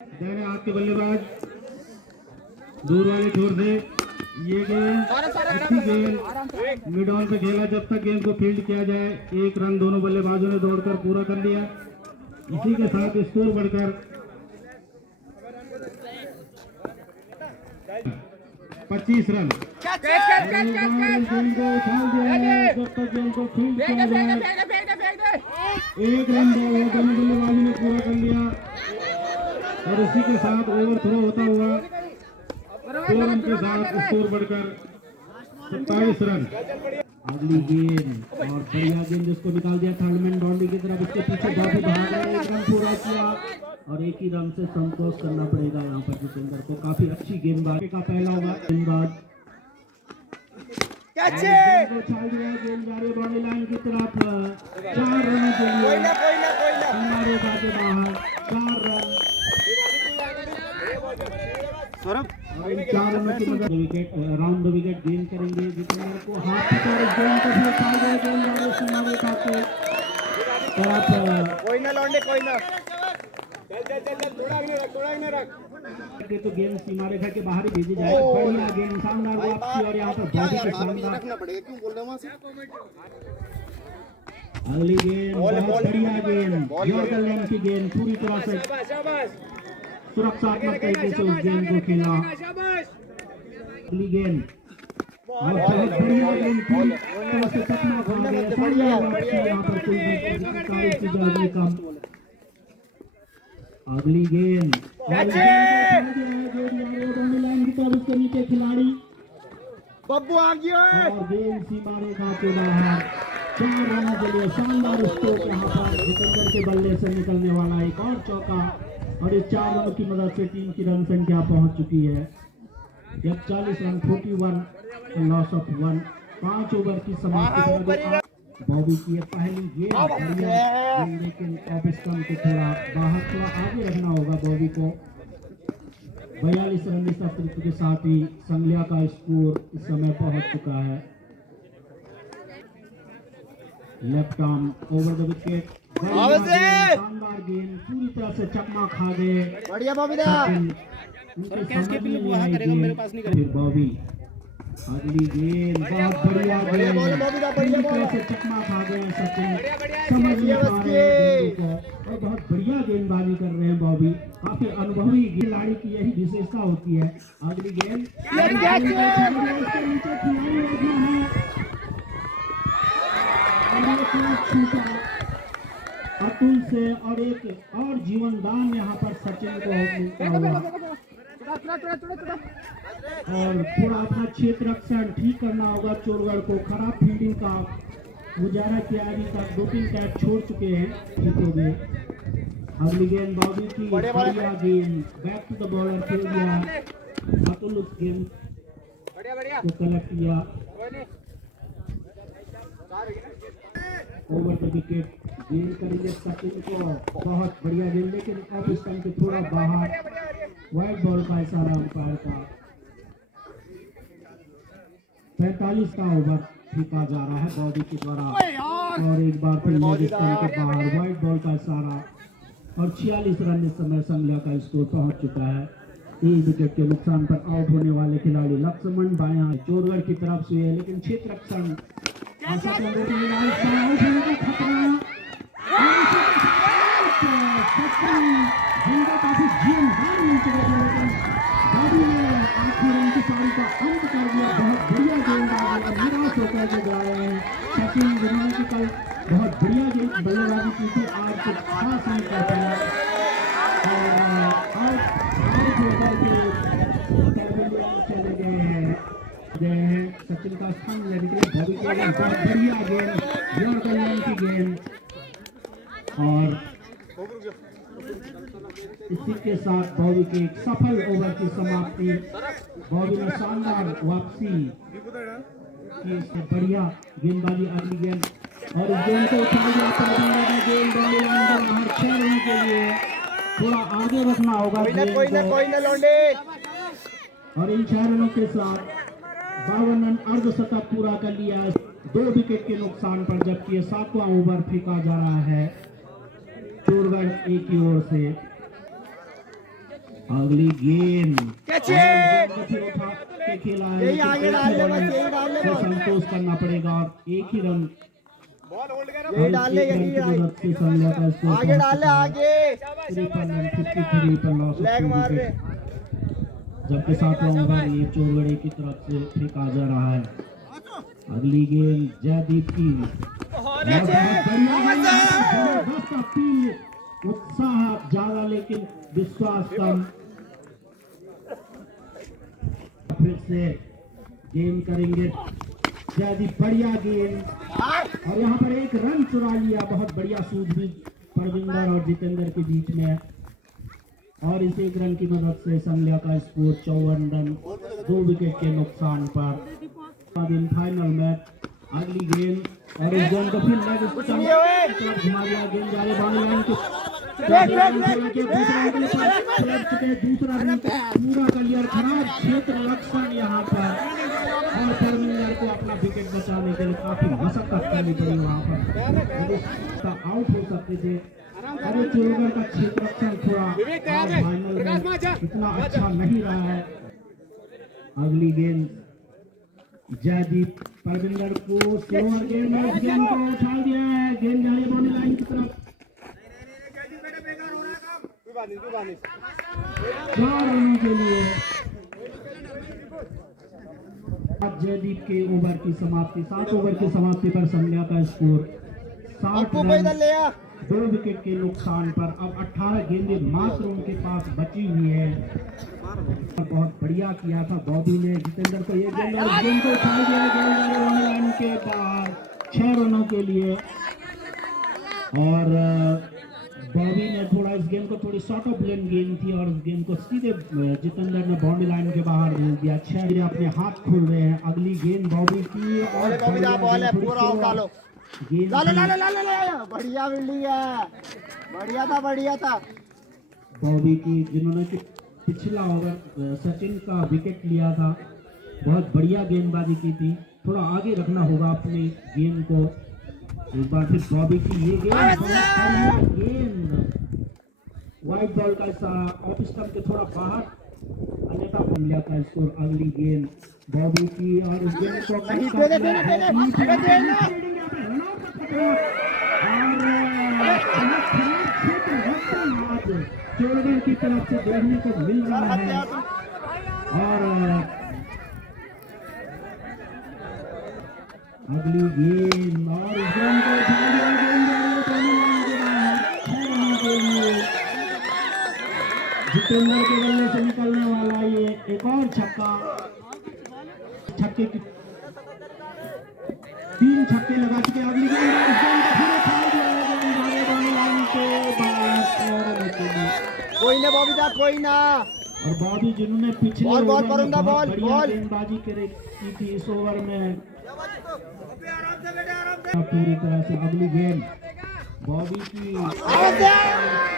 दाहिने हाथ के बल्लेबाज दूर वाले छोर से ये गेंद अच्छी गेंद मिड ऑन पे खेला। जब तक गेंद को फील्ड किया जाए 1 रन दोनों बल्लेबाजों ने दौड़कर पूरा कर लिया। इसी के साथ स्कोर बढ़कर 25 रन। गेंद को उछाल दिया। जब तक गेंद को फील्ड किया जाए 1 रन दोनों बल्लेबाजों ने पूरा कर लिया। और इसी के साथ ओवर थ्रो होता हुआ 2 रन के साथ स्कोर बढ़कर 27 रन। अगली गेंद और बढ़िया गेंद जिसको निकाल दिया थर्डमैन बाउंड्री की तरफ। इसके पीछे बॉबी भाग रहे, 1 रन पूरा किया और 1 ही रन से संतोष करना पड़ेगा यहाँ पर जितेंद्र को। काफी अच्छी गेंदबाजी का पहला होगा गेंदबाज को छाल दिया। गेंद जा रही बाउंड्री लाइन की तरफ। 4 रनों के लिए हमारे बाहर 4 रन। इन 4 रनों की मदद wicket round the wicket gain करेंगे जितेंद्र को। हाथ की तरफ गेंद को भी उछाल दिया। गेंद जा रही सीमारे खाते तरफ। कोई ना लौंडे कोई ना। चल थोड़ा इन्हें रख तो गेंद सीमा रेखा के बाहर ही भेजी जाए। बढ़िया गेंद शानदार वापसी और यहाँ पर बॉडी के शानदार रखना पड़ेगा। क्यों बोल रहे हैं वहां से? अगली गेंद बहुत बढ़िया गेंद यॉर्कर लेन की गेंद पूरी तरह से सुरक्षात्मक तरीके से उस गेंद को खेला। अगली गेंद और बहुत बढ़िया गेंद पूरी तरह से चकमा खा गया। शानदार वापसी यहाँ पर कोई भी जल्दी कम। अगली गेंद लाइन की तरफ उसके नीचे खिलाड़ी बब्बू आ गया और गेंद सीमा रेखा के बाहर। 4 रनों के लिए शानदार स्ट्रोक यहाँ पर जितेंद्र के बल्ले से निकलने वाला एक और चौका और इस 4 रनों की मदद से टीम की रन संख्या पहुंच चुकी है। जब 40 रन 41 लॉस ऑफ 1 5 ओवर की समाप्ति। बॉबी की पहली गेंद लेकिन ऑफ स्टंप को थोड़ा आगे रखना होगा बॉबी को। 42 रन इस अतिरिक्त के साथ ही संगलिया का स्कोर इस समय पहुंच चुका है। Left arm over the wicket. शानदार गेंद पूरी तरह से चकमा खा गए। बढ़िया बॉबी दा। फिर बॉबी अगली गेंद बहुत बढ़िया गेंद पूरी तरह से चकमा खा गए। सचिन समझ नहीं पा रहे को और बहुत बढ़िया गेंदबाजी कर रहे हैं बॉबी। काफी अनुभवी खिलाड़ी की यही विशेषता होती है। अगली गेंद अतुल से और एक और जीवन दान यहाँ पर सचिन को मिलता हुआ और थोड़ा अपना क्षेत्र रक्षण ठीक करना होगा। चोरगढ़ को खराब फील्डिंग का गुजारा किया, अभी तक 2-3 कैच छोड़ चुके हैं। ठीक हो गए। अगली गेंद बॉबी की बढ़िया गेंद बैक टू द बॉलर खेल दिया। अतुल उस गेंद को कलेक्ट किया। ओवर द विकेट गेंद करेंगे सचिन को। बहुत बढ़िया गेंद लेकिन ऑफ स्टंप के थोड़ा बाहर। वाइड बॉल का इशारा अंपायर का। 45 का ओवर फेंका जा रहा है बॉडी के द्वारा और एक बार फिर स्टंप के बाहर वाइड बॉल का इशारा और 46 रन इस समय संगलिया का स्कोर पहुंच चुका है। 3 विकेट के नुकसान पर आउट होने वाले खिलाड़ी लक्ष्मण बायां चोरगढ़ की तरफ से है लेकिन क्षेत्र रक्षण आखिरी रन की पारी का अंत कर दिया। बहुत बढ़िया गेंदबाजी निराश होकर के जा रहे हैं सचिन जिन्होंने की कल बहुत बढ़िया गेंद बल्लेबाजी की थी। आज कुछ खास नहीं कर पाया और चले गए हैं सचिन का स्थान लेने के लिए। बहुत बढ़िया गेंद यॉर्कर लेन की गेंद और इसी के साथ बॉबी की एक सफल ओवर की समाप्ति। बॉबी ने शानदार वापसी की, इससे बढ़िया गेंदबाजी। अगली गेंद और इस गेंद को उछाल दिया। गेंद बॉडी लाइन पर 6 रनों के लिए थोड़ा आगे रखना होगा कोई ना लौंडे। और इन 6 रनों के साथ 52 रन अर्धशतक पूरा कर लिया 2 विकेट के नुकसान पर। जबकि ये 7वां ओवर फेंका जा रहा है चोरगढ़ एक की ओर से। अगली गेंद कैच खेला है, यही आगे डाल ले, बस यही डाल ले, बस संतोष करना पड़ेगा और एक ही रन बॉल होल्ड कर, यही डाल ले, यही आगे डाल ले, आगे 53 पर लॉस लेग मार ले, जबकि 7वां ओवर ये चोरगड़े की तरफ से फेंका जा रहा है। अगली गेंद जयदीप की जबरदस्त अपील, उत्साह ज्यादा लेकिन विश्वास कम। फिर से गेंद करेंगे जयदीप, बढ़िया गेंद और यहाँ पर एक रन चुरा लिया, बहुत बढ़िया सूझबूझ परविंदर और जितेंद्र के बीच में और इस एक रन की मदद से संध्या का स्कोर 54 रन 2 विकेट के नुकसान पर। फाइनल मैच अगली गेंद और इस गेंद को फिर लेग घुमा दिया, गेंद जाले बाउंड्री लाइन के दूसरा रन पूरा क्लियर, खराब क्षेत्र लक्षण यहाँ पर और परविंदर को अपना विकेट बचाने के लिए काफी मशक्कत करनी पड़ी वहाँ पर, आउट हो सकते थे। अरे चोरगढ़ का क्षेत्र रक्षण थोड़ा फाइनल में इतना अच्छा नहीं रहा है। अगली गेंद जयदीप परविंदर को स्लोअर गेंद में गेंद को उछाल दिया है, गेंद जाने बाउंड्री लाइन की तरफ 4 रनों के लिए। जयदीप के ओवर की समाप्ति, 7 ओवर की समाप्ति पर संध्या का स्कोर 7 रन 2 विकेट के नुकसान पर। अब 18 गेंदें मात्र उनके पास बची हुई है। बहुत बढ़िया किया था बॉबी ने, जितेंद्र को ये गेंद और गेंद को उछाल दिया, गेंद लाइन के बाहर 6 रनों के लिए। और बॉबी ने थोड़ा इस गेंद को थोड़ी शॉर्ट ऑफ लेन गेंद थी और इस गेंद को सीधे जितेंद्र ने बाउंड्री लाइन के बाहर भेज दिया। 6 अपने हाथ खोल रहे हैं। अगली गेंद बॉबी की और बॉल है पूरा आउट डालो, बढ़िया बिल्डिंग है, बढ़िया था बॉबी की, जिन्होंने कि पिछला ओवर सचिन का विकेट लिया था, बहुत बढ़िया गेंदबाजी की थी। थोड़ा आगे रखना होगा अपनी गेंद को। एक बार फिर बॉबी की ये गेंद वाइट बॉल का ऑफ स्टंप के थोड़ा बाहर, अन्यथा इंडिया का स्कोर। अगली गेंद बॉबी की और इस गेंद को चोरगढ़ की तरफ से देखने को मिल रहा है। और अगली गेंद और इस गेंद को जितेंद्र के बल्ले से निकलने वाला ये एक और छक्का, छक्के की 3 छक्के लगा चुके। अगली गेंद कोई ना बॉबी था, कोई ना। और बॉबी जिन्होंने पिछले बॉल बॉल गेंदबाजी की थी इस ओवर में पूरी तरह से। अगली गेंद बॉबी की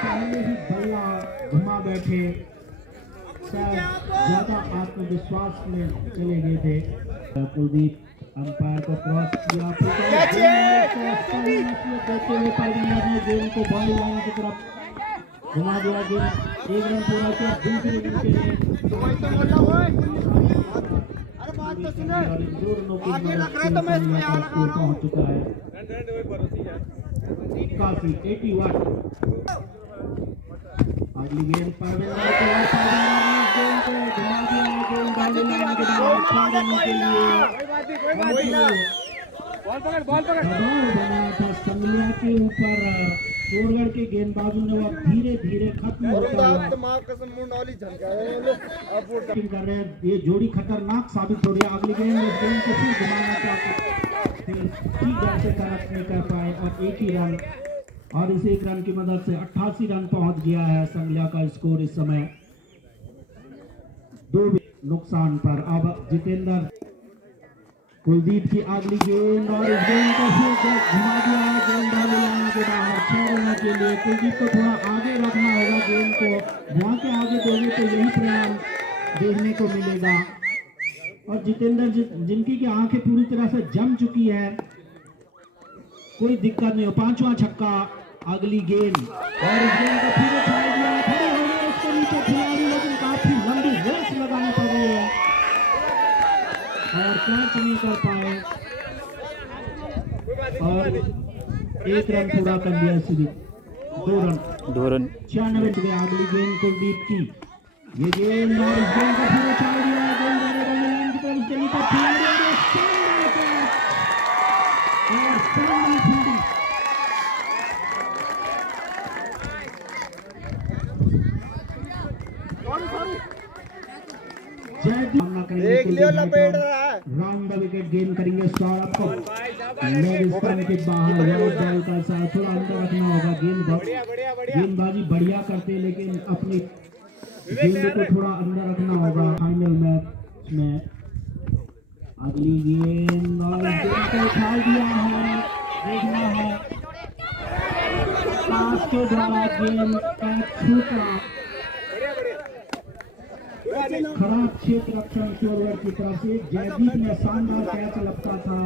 पहले ही बल्ला घुमा बैठे, ज्यादा आत्मविश्वास में चले गए थे। कुलदीप अंपायर को क्रॉस किया, देते हुए परविंदर ने गेंद को बाउंड्री लाइन की तरफ घुमा दिया। गेंद 1 रन पूरा किया, दूसरे रन के लिए पहुंच चुका है 81। अगली गेंद परविंदर को घुमा दिया, गेंद बाउंड्री लाइन के बाहर 4 रनों के लिए। बनाया था संगलिया के ऊपर चोरगढ़ के गेंदबाजों ने, वो धीरे धीरे खत्म होता हुआ कर रहे हैं। ये जोड़ी खतरनाक साबित हो रही है। अगली गेंद इस गेंद को फिर घुमाना चाहते, फिर ठीक से कनेक्ट नहीं कर पाए और 1 ही रन, और इस 1 रन की मदद से 88 रन पहुंच गया है संगलिया का स्कोर इस समय 2 नुकसान पर। अब जितेंद्र कुलदीप की अगली गेंद और इस गेंद को फिर घुमा दिया है, गेंद लाइन के बाहर 6 रनों के लिए। कुलदीप को थोड़ा आगे रखना होगा, गेंद को वहां के आगे दोगे तो यही परिणाम देखने को मिलेगा। और जितेंद्र जिनकी की आंखें पूरी तरह से जम चुकी है, कोई दिक्कत नहीं हो। 5वां छक्का। अगली गेंद और इस गेंद को फिर उछाल दिया, खड़े हो गए उसके नीचे खिलाड़ी, और कैच नहीं कर पाए और 1 रन पूरा कर लिया सिर्फ 2 रन 96 में अगली गेंद कुलदीप की ये गेंद और इस गेंद को पूरा चाल दिया गेंद जाने वाली लाइन की तरफ चली तो फील्डिंग और शानदार फील्डिंग देख लियो लपेट रहा है राउंड द विकेट गेंद करेंगे सौरभ को लेग स्टंप के बाहर वाइड बॉल का साथ थोड़ा अंदर रखना होगा गेंदबाजी बढ़िया करते लेकिन अपनी गेंद को थोड़ा अंदर रखना होगा फाइनल मैच में अगली गेंद और गेंद को उछाल दिया है देखना है पास के द्वारा गेंद कैच छूटा खराब क्षेत्र रक्षण ओवर की तरफ से जयदीप ने शानदार कैच लगता था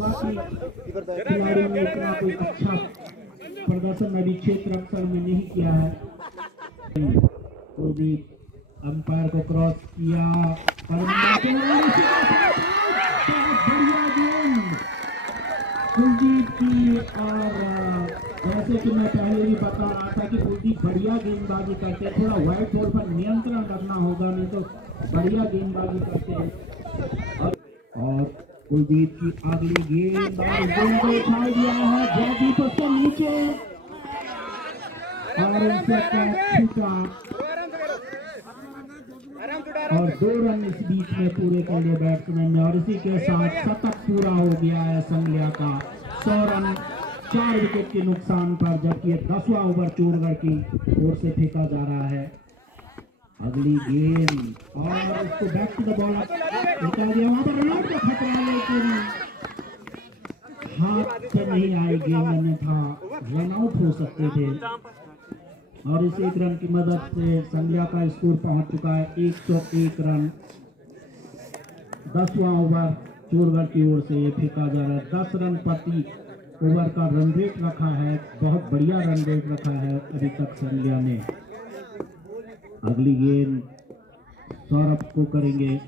बाकी खिलाड़ियों ने इतना कोई अच्छा प्रदर्शन अभी क्षेत्र रक्षण में नहीं किया है कुलदीप अंपायर को क्रॉस किया बढ़िया गेंद कुलदीप की और जैसे कि मैं पहले भी बता रहा था कि कुलदीप बढ़िया गेंदबाजी करते हैं थोड़ा वाइड बॉल पर नियंत्रण रखना होगा नहीं तो बढ़िया गेंदबाजी करते हैं और कुलदीप की अगली गेंद और गेंद को उछाल दिया है जयदीप उसके नीचे और उनसे कैच छूटा और 2 रन इस बीच में पूरे कर लिए बैट्समैन ने और इसी के साथ शतक पूरा हो गया है संगलिया का 100 रन 4 विकेट के नुकसान पर जबकि 10वां ओवर चोरगढ़ की ओर से फेंका जा रहा है अगली गेंद और उसको बैक टू द बॉल निकाल दिया वहां पर रनआउट का खतरा लेकिन हाथ से नहीं आई गेंद में था रनआउट हो सकते थे और इस 1 रन की मदद से संगलिया का स्कोर पहुंच चुका है 101 रन 10वां ओवर चोरगढ़ की ओर से ये फेंका जा रहा है 10 रन प्रति ओवर का रन रेट रखा है बहुत बढ़िया रन रेट रखा है अभी तक संगलिया ने अगली गेंद सौरभ को करेंगे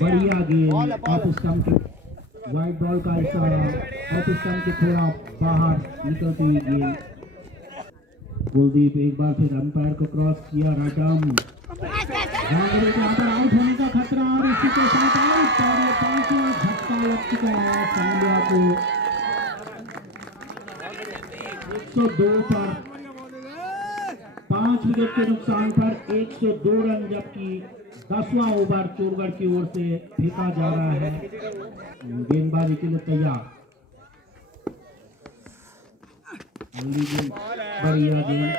बढ़िया गेंद ऑफ स्टंप की वाइड बॉल का इशारा ऑफ स्टंप के थोड़ा बाहर निकलती हुई गेंद कुलदीप एक बार फिर अंपायर को क्रॉस किया राजाम आउट होने का खतरा और इसी के साथ आउट और 5वां झटका लग चुका है संगलिया को 102 पर 5 विकेट के नुकसान पर 102 रन जबकि 10वां ओवर चोरगढ़ की ओर से फेंका जा रहा है गेंदबाजी के लिए तैयार बढ़िया गेंद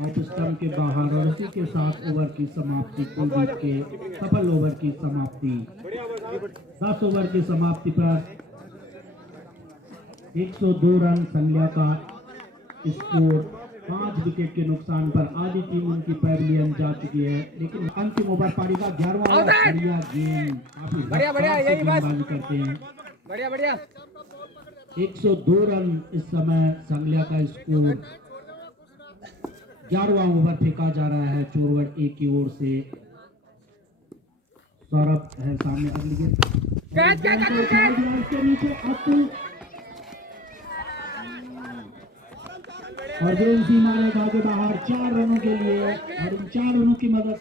ऑफ स्टंप के बाहर और उसी के साथ ओवर की समाप्ति कुलदीप के सफल ओवर की समाप्ति 10 ओवर की समाप्ति पर 102 रन संगलिया का स्कोर 5 विकेट के नुकसान पर आधी टीम उनकी पैविलियन जा चुकी है लेकिन अंतिम ओवर पारी का 11वां ओवर बढ़िया गेंद काफी गेंदबाजी करते हैं बढ़िया 102 रन इस समय संगलिया का स्कोर 11वां ओवर फेंका जा रहा है चोरगढ़ ए की ओर से सौरभ है सामने अगली गेंद उसके नीचे अतुल और गेंद भी मारेगा आगे बाहर 4 रनों के लिए और इन 4 रनों की मदद से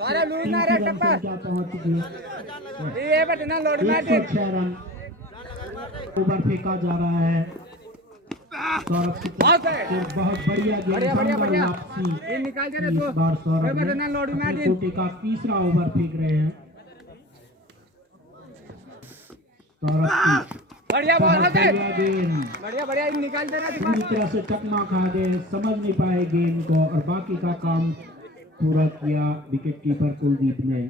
क्या पहुंच चुकी है 106 रन ओवर फेंका जा रहा है सौरभ बहुत बढ़िया वापसी इस बार सौरभ कोटे का 3रा ओवर फेंक रहे हैं सौरभ बढ़िया निकाल देना पूरी तरह से चकमा खा गए समझ नहीं पाए गेंद को और बाकी का काम पूरा किया विकेट कीपर कुलदीप ने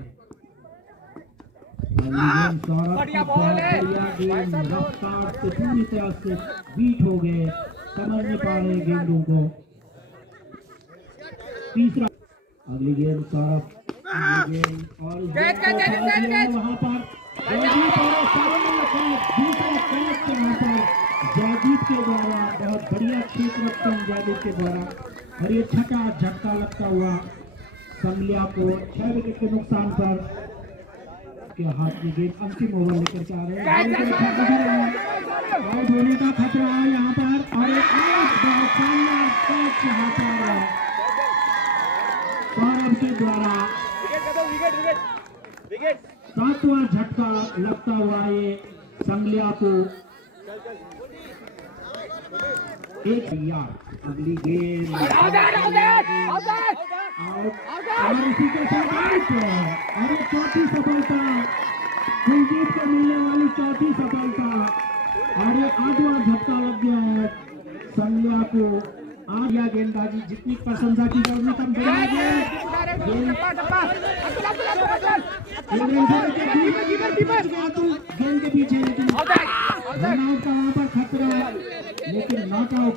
रफ्तार से पूरी तरह से बीट हो गए समझ नहीं पा रहे गेंदों को 3रा अगली गेंद सौरभ गेंद और वहां पर जयदीप के द्वारा बहुत बढ़िया क्षेत्र रक्षण जयदीप के द्वारा और ये छठा झटका लगता हुआ संगलिया को 6 विकेट के नुकसान पर के हाथ में गेंद अंतिम ओवर लेकर के आ रहे हैं आउट होने का खतरा है यहाँ पर और एक सौरभ के द्वारा 7वां झटका लगता हुआ ये संगलिया को एक अगली गेंद और इसी के साथ और चौथी सफलता कुलदीप को मिलने वाली चौथी सफलता और ये 8वां झटका लग गया है संगलिया को। आज या गेंदबाजी जितनी प्रशंसा की जाएगी कम गेंद के पीछे लेकिन रनआउट का वहां पर खतरा लेकिन नॉकआउट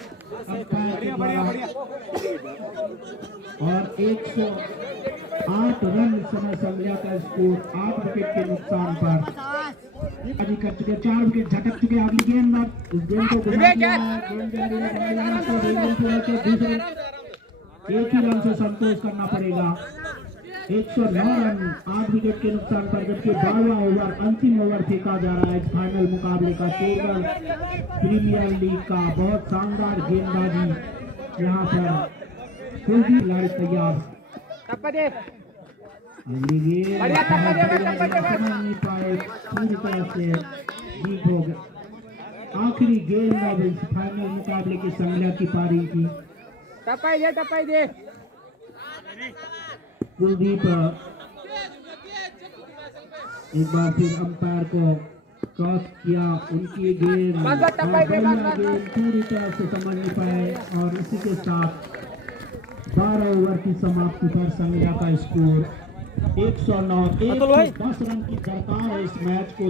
और 108 रन इस समय संगलिया का स्कोर 8 विकेट के नुकसान पर कर चुके 4 विकेट झटक चुके। अगली गेंद में इस गेंद को दूसरे एक ही रन से संतोष करना पड़ेगा। 109 रन 8 विकेट के नुकसान पर जबकि 12वां ओवर अंतिम ओवर फेंका जा रहा है इस फाइनल मुकाबले का। केरल प्रीमियर लीग का बहुत शानदार गेंदबाजी यहाँ पर कुलदीप खिलाड़ी तैयार अगली गेंद नहीं पाए पूरी तरह से जीत हो गए। आखिरी गेंद अब इस फाइनल मुकाबले की संगलिया की पारी की कुलदीप एक बार फिर अंपायर को क्रॉस किया उनकी गेंद पूरी तरह से समझ नहीं पाए और इसी के साथ 12 ओवर की समाप्ति पर संगलिया का स्कोर 109 110 रन की दरकार है इस मैच को